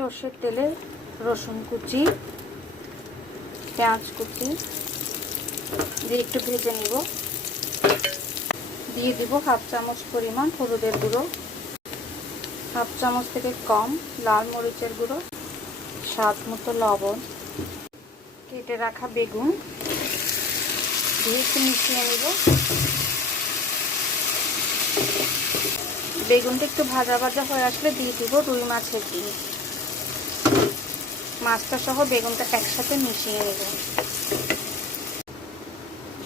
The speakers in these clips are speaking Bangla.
সর্ষের তেলে রসুন কুচি, পেঁয়াজ কুচি দিয়ে একটু ভেজে নিব। দিয়ে দিব হাফ চামচ পরিমাণ হলুদের গুঁড়ো, হাফ চামচ থেকে কম লাল মরিচের গুঁড়ো, স্বাদ মতো লবণ, কেটে রাখা বেগুন দিয়ে একটু মিশিয়ে নিব। বেগুনটা একটু ভাজা ভাজা হয়ে আসলে দিয়ে দিব রুই মাছের ডিম। মাছটা সহ বেগুনটা একসাথে মিশিয়ে নেব।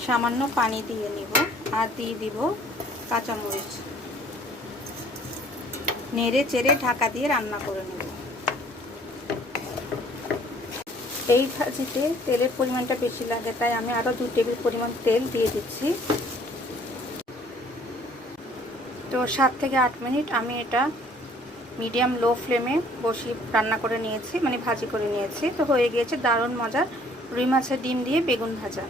সামান্য পানি দিয়ে নিব আর দিয়ে দিব কাঁচামরিচ। নেড়ে চেড়ে ঢাকা দিয়ে রান্না করে নেব। এই ভাজিতে তেলের পরিমাণটা বেশি লাগে, তাই আমি আরও 2 টেবিল পরিমাণ তেল দিয়ে দিচ্ছি। তো 7 থেকে 8 মিনিট আমি এটা মিডিয়াম লো ফ্লেমে বসিয়ে রান্না করে নিয়েছি, মানে ভাজি করে নিয়েছি। তো হয়ে গিয়েছে দারুণ মজার রুই মাছের ডিম দিয়ে বেগুন ভাজা।